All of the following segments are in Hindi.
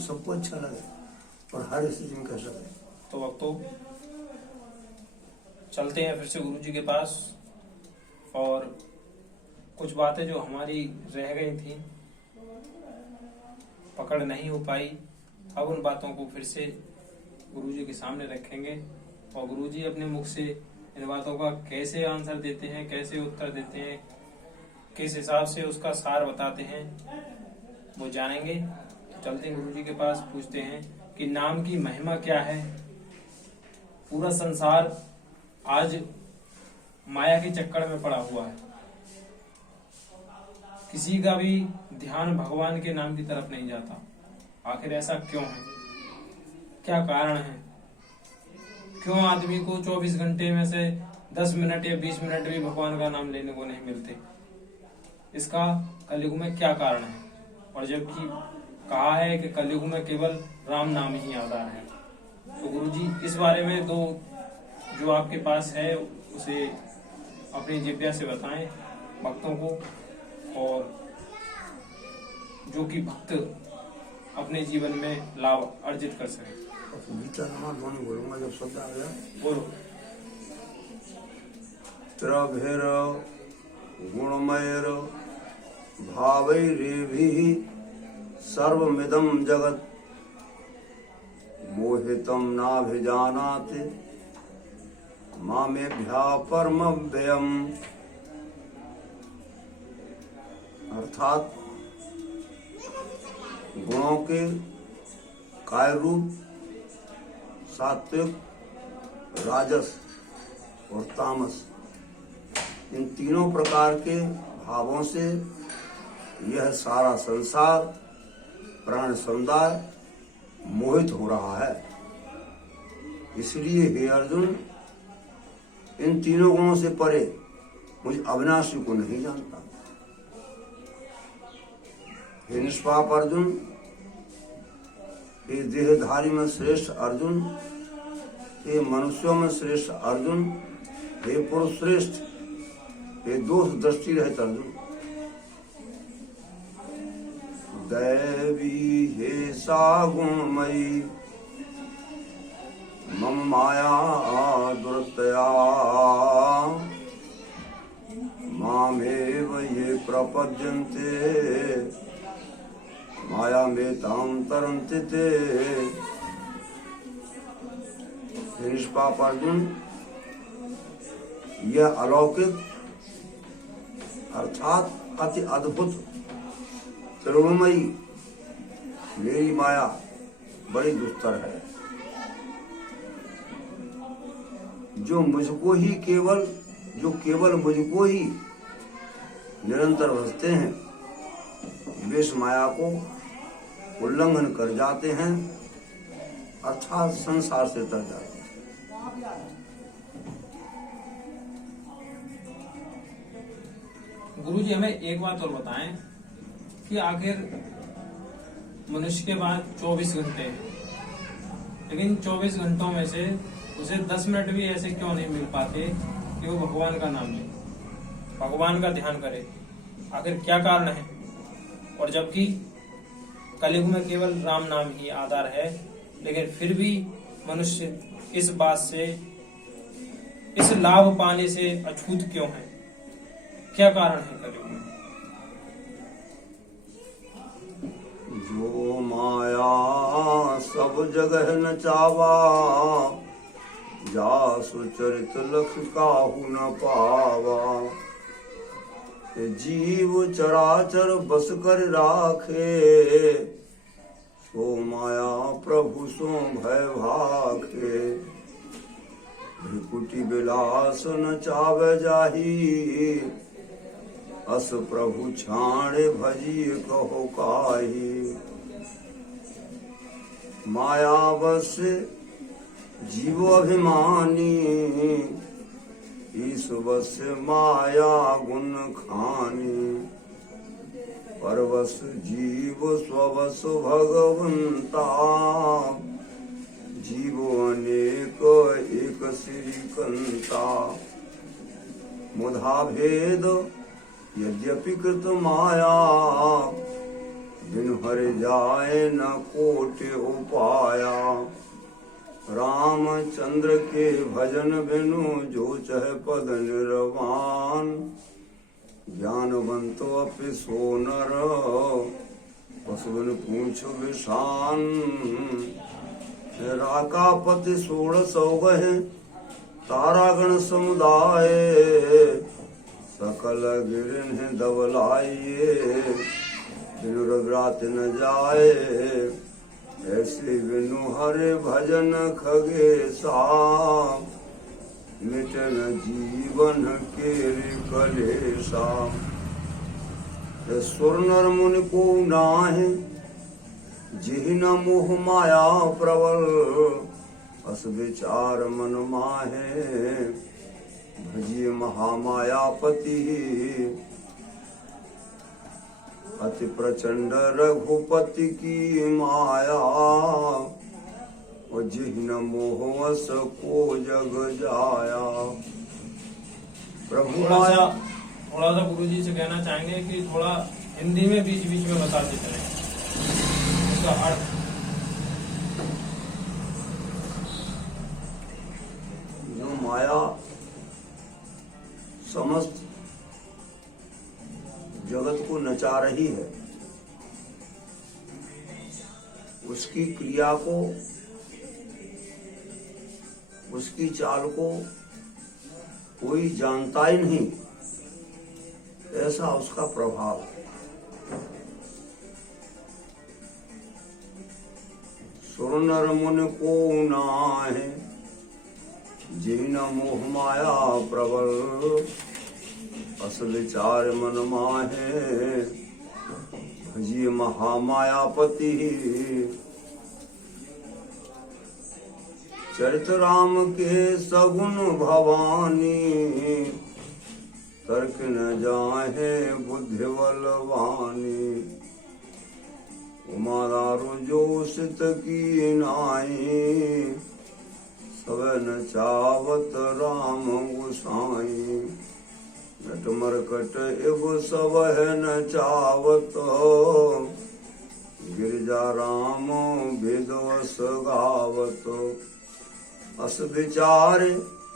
सबको अच्छा लगे और हर स्थिति में कह सके। तो अब तो चलते हैं फिर से गुरु जी के पास, और कुछ बातें जो हमारी रह गई थी, पकड़ नहीं हो पाई, अब उन बातों को फिर से गुरु जी के सामने रखेंगे और गुरु जी अपने मुख से इन बातों का कैसे आंसर देते हैं, कैसे उत्तर देते हैं, किस हिसाब से उसका सार बताते हैं, वो जानेंगे। चलते हैं गुरु जी के पास, पूछते हैं कि नाम की महिमा क्या है। पूरा संसार आज माया के चक्कर में पड़ा हुआ है, किसी का भी ध्यान भगवान के नाम की तरफ नहीं जाता। आखिर ऐसा क्यों है, क्या कारण है? क्यों आदमी को 24 घंटे में से 10 मिनट या 20 मिनट भी भगवान का नाम लेने को नहीं मिलते? इसका कलयुग में क्या कारण है? और जबकि कहा है कि कलयुग में केवल राम नाम ही आधार है। तो गुरुजी इस बारे में दो जो आपके पास है उसे अपनी जिज्ञासा से बताएं भक्तों को, और जो कि भक्त अपने जीवन में लाभ अर्जित कर सके। गीता ध्वनि बोलूंगा जब शब्द आ गया। बोलो। त्रभैर गुणमयर भावैरेभिः सर्वमिदं जगत् मोहितं नाभिजानाति मामेभ्यः परमव्ययम्। अर्थात गुणों के काय रूप, सात्विक, राजस और तामस, इन तीनों प्रकार के भावों से यह सारा संसार, प्राण समुदाय मोहित हो रहा है। इसलिए हे अर्जुन, इन तीनों गुणों से परे मुझ अविनाशी को नहीं जानता। हे निष्पाप अर्जुन, हे देहधारी में श्रेष्ठ अर्जुन, हे मनुष्यों में श्रेष्ठ अर्जुन, हे पुरुष श्रेष्ठ, हे दोष दृष्टि रहित अर्जुन, दैवी हे सा गुणमयी मम माया दुरतया मामेव ये प्रपद्यन्ते माया में ताम तरन्ते ते। निष्पाप अर्जुन, यह अलौकिक अर्थात अति अद्भुत त्रिगुणमयी मेरी माया बड़ी दुस्तर है, जो केवल मुझको ही निरंतर भजते हैं, वे इस माया को उल्लंघन कर जाते हैं, अर्थात संसार से तर जाते हैं। गुरुजी हमें एक बात और बताएं कि आखिर मनुष्य के पास 24 घंटे हैं, लेकिन 24 घंटों में से उसे 10 मिनट भी ऐसे क्यों नहीं मिल पाते कि वो भगवान का नाम ले, भगवान का ध्यान करे? आखिर क्या कारण है? और जबकि कलयुग में केवल राम नाम ही आधार है, लेकिन फिर भी मनुष्य इस बात से, इस लाभ पाने से अछूत क्यों है? क्या कारण है कलयुग में? जो माया सब जगह नचावा, जासु चरित लख काहू न पावा। जीव चराचर बस कर राखे, सो माया प्रभु सो भय भाखे। भृकुटी बिलास न चावे जाही, अस प्रभु छाणे भजी कहो काहि। माया बस जीव अभिमानी, ईश बस माया गुण खानी। परवश जीव स्ववश भगवंता, जीव अनेक एक श्रीकंता। मुधा भेद यद्यपि कृत माया, बिनु हरि जाए न कोटि उपाया। रामचंद्र के भजन बिनु जो चह पद निर्वाण। ज्ञानवंतो अपि सो नर पशुबिन पूछ विषान। राकापति 1600 गहे तारागण समुदाय। सकल गिरिन दबलाइए बिनु रघुरात न जाए। ऐसे बिनु हरे भजन खगेसा। मिटन जीवन के कलेसा। सुर नर मुनि को नाहि जिहि न मोह माया प्रबल। अस विचार मन माहे भजिए महामायापति। अति प्रचंड रघुपति की माया। और जिहि न मोह अस को जग जाया। प्रभु थोड़ा सा गुरु जी से कहना चाहेंगे कि थोड़ा हिंदी में बीच बीच में बताते चले उसका अर्थ। जो माया समस्त जगत को नचा रही है, उसकी क्रिया को, उसकी चाल को कोई जानता ही नहीं, ऐसा उसका प्रभाव। सुर नर मुनि को नाहि जिहि न मोह माया प्रबल। अस विचार मन माहे भजिए महामायापति। चरित राम के सगुन भवानी। तर्क न जाहे बुद्धि बलवानी। उमा दारु जो सित की नाई। सब न चावत राम गोसाई। नट मरकट इब सब है न चावत। गिरजा राम विदवस गावत। अस विचार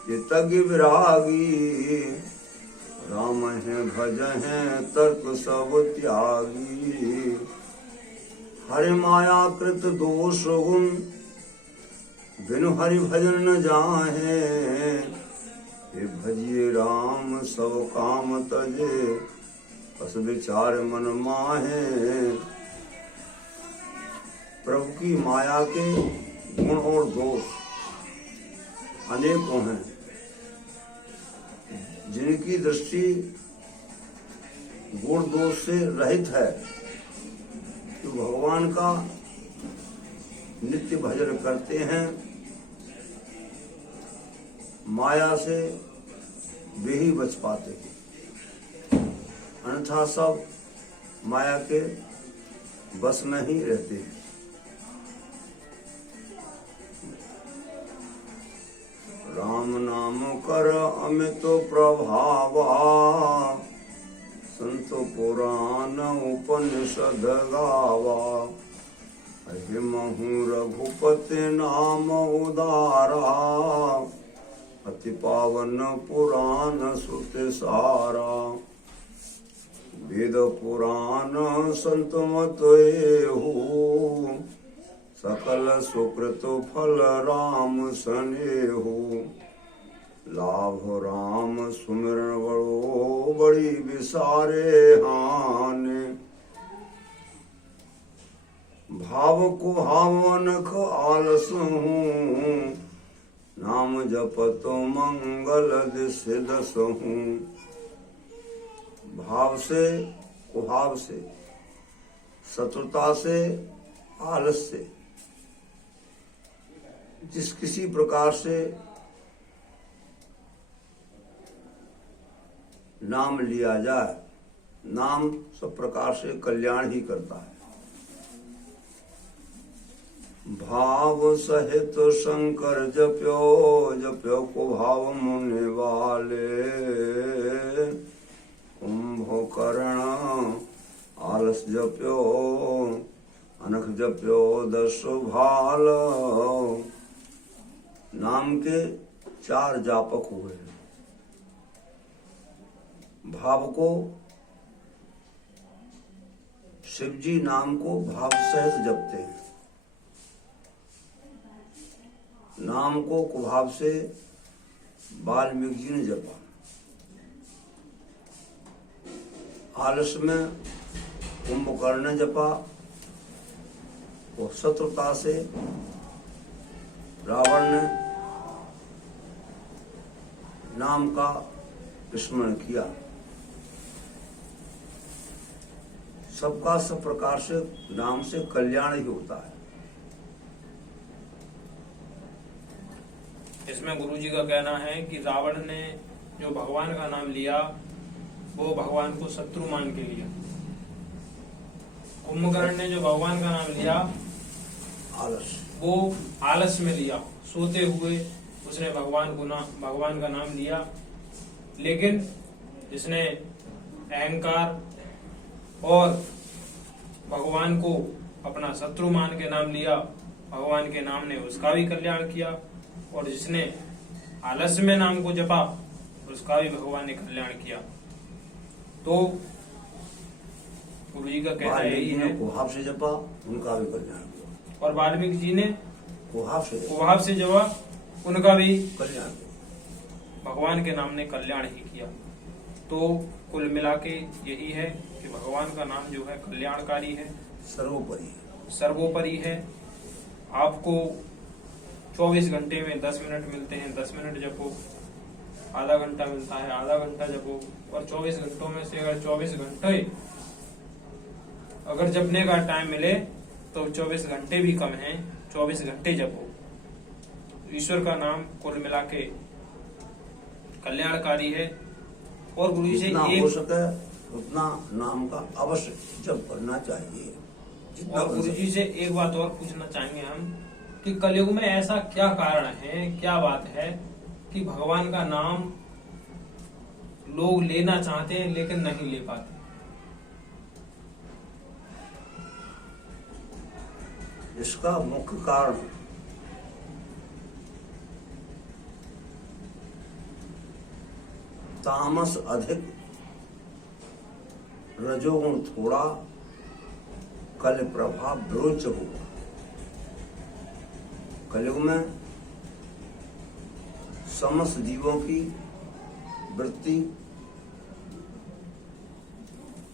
चितग विरागी। राम है भज है तर्क सब त्यागी। हरि माया कृत दोष गुण। बिनु हरि भजन न जाहे। हे भजिए राम सब काम तजे। अस विचार मन माहे। प्रभु की माया के गुण और दोष अनेकों हैं। जिनकी दृष्टि गुण दोष से रहित है, जो भगवान का नित्य भजन करते हैं, माया से वे ही बच पाते हैं। अन्यथा सब माया के बस में ही रहते हैं। राम नाम कर अमित प्रभावा। संत पुराण उपनिषद गावा। हिमहु रघुपति नाम उदारा। अति पावन पुराण सुत सारा। वेद पुराण संत मत एहु। सकल सुकृत फल राम सनेहु। लाभ राम सुमिरन बड़ो बड़ी विसारे हानि। भाव को हावनख आलस हूँ। नाम जपत मंगल दिस दस हूँ। भाव से, कुभाव से, शत्रुता से, आलस से, जिस किसी प्रकार से नाम लिया जाए, नाम सब प्रकार से कल्याण ही करता है। भाव सहित शंकर जप्यो। जप्यो को भाव मुनि वाले। कुंभकर्ण आलस जप्यो अनख जप्यो 10 भाल। नाम के 4 जापक हुए। भाव को शिवजी नाम को भाव सहित जपते हैं। नाम को कुभाव से वाल्मीकि जी ने जपा। आलस में कुंभकर्ण ने जपा और शत्रुता से रावण ने नाम का स्मरण किया। सबका सब प्रकार से नाम से कल्याण ही होता है। इसमें गुरुजी का कहना है कि रावण ने जो भगवान का नाम लिया वो भगवान को शत्रु मान के लिया। कुंभकर्ण ने जो भगवान का नाम लिया आलस, वो आलस में लिया। सोते हुए उसने भगवान का नाम लिया। लेकिन जिसने अहंकार और भगवान को अपना शत्रु मान के नाम लिया, भगवान के नाम ने उसका भी कल्याण किया। और जिसने आलस में नाम को जपा उसका भी भगवान ने कल्याण किया। तो गुरु जी का कहना यही है, कुभाव से जपा उनका भी कल्याण किया। और वाल्मीकि जी ने कुभाव से जपा उनका भी कल्याण किया। भगवान के नाम ने कल्याण ही किया। तो कुल मिला के यही है कि भगवान का नाम जो है कल्याणकारी है, सर्वोपरि है। आपको 24 घंटे में 10 मिनट मिलते हैं, 10 मिनट जपो। आधा घंटा मिलता है, आधा घंटा जपो। और 24 घंटों में से अगर 24 घंटे अगर जपने का टाइम मिले तो 24 घंटे भी कम हैं, 24 घंटे जपो। ईश्वर का नाम कुल मिला के कल्याणकारी है। और गुरु जी से हो सके उतना नाम का अवश्य जप करना चाहिए। और गुरु जी से एक बात और पूछना चाहेंगे हम कि कलयुग में ऐसा क्या कारण है, क्या बात है कि भगवान का नाम लोग लेना चाहते हैं लेकिन नहीं ले पाते? इसका मुख्य कारण तामस अधिक, रजोगुण थोड़ा, कल प्रभाव विरोच हुआ। कलयुग में समस्त जीवों की वृत्ति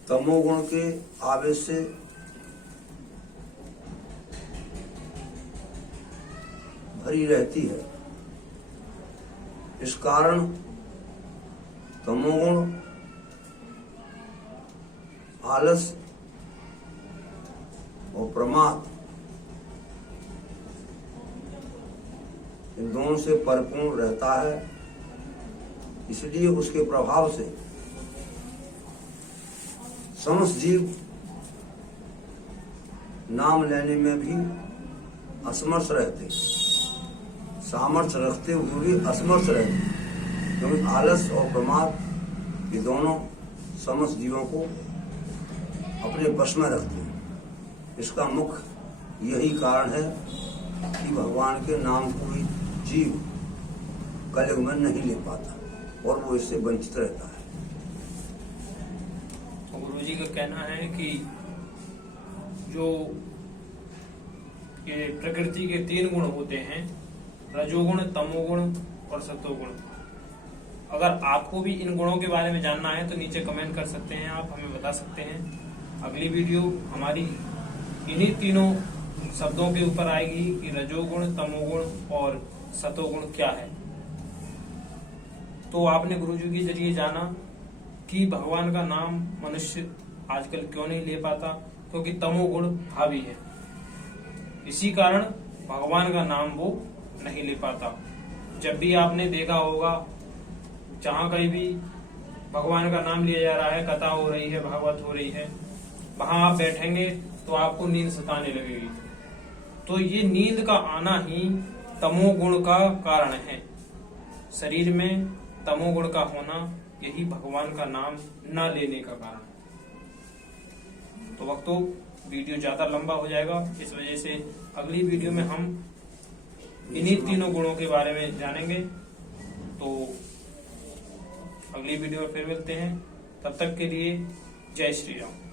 तमोगुण के आवेश से भरी रहती है। इस कारण तमोगुण, आलस और प्रमाद इन दोनों से परिपूर्ण रहता है। इसलिए उसके प्रभाव से समस्त जीव नाम लेने में भी असमर्थ रहते, सामर्थ्य रखते हुए भी असमर्थ रहते, क्योंकि आलस और प्रमाद ये दोनों समस्त जीवों को अपने वश में रखते हैं। इसका मुख्य यही कारण है कि भगवान के नाम को ही जीव कलयुग में नहीं ले पाता और वो इससे वंचित रहता है। गुरु जी का कहना है कि जो ये प्रकृति के 3 गुण होते हैं, रजोगुण, तमोगुण और सतोगुण। अगर आपको भी इन गुणों के बारे में जानना है तो नीचे कमेंट कर सकते हैं, आप हमें बता सकते हैं। अगली वीडियो हमारी इन्हीं तीनों शब्दों के ऊपर आएगी कि रजोगुण, तमोगुण और सतोगुण क्या है। तो आपने गुरुजी के जरिए जाना कि भगवान का नाम मनुष्य आजकल क्यों नहीं ले पाता, क्योंकि तमोगुण हावी है। इसी कारण भगवान का नाम वो नहीं ले पाता। जब भी आपने देखा होगा जहाँ कहीं भी भगवान का नाम लिया जा रहा है, कथा हो रही है, भागवत हो रही है, वहां आप बैठेंगे तो आपको नींद सताने लगेगी। तो ये नींद का आना ही तमोगुण का कारण है। शरीर में तमोगुण का होना यही भगवान का नाम न लेने का कारण है। तो वक्तों वीडियो ज्यादा लंबा हो जाएगा, इस वजह से अगली वीडियो में हम इन्हीं तीनों गुणों के बारे में जानेंगे। तो अगली वीडियो में फिर मिलते हैं, तब तक के लिए जय श्री राम।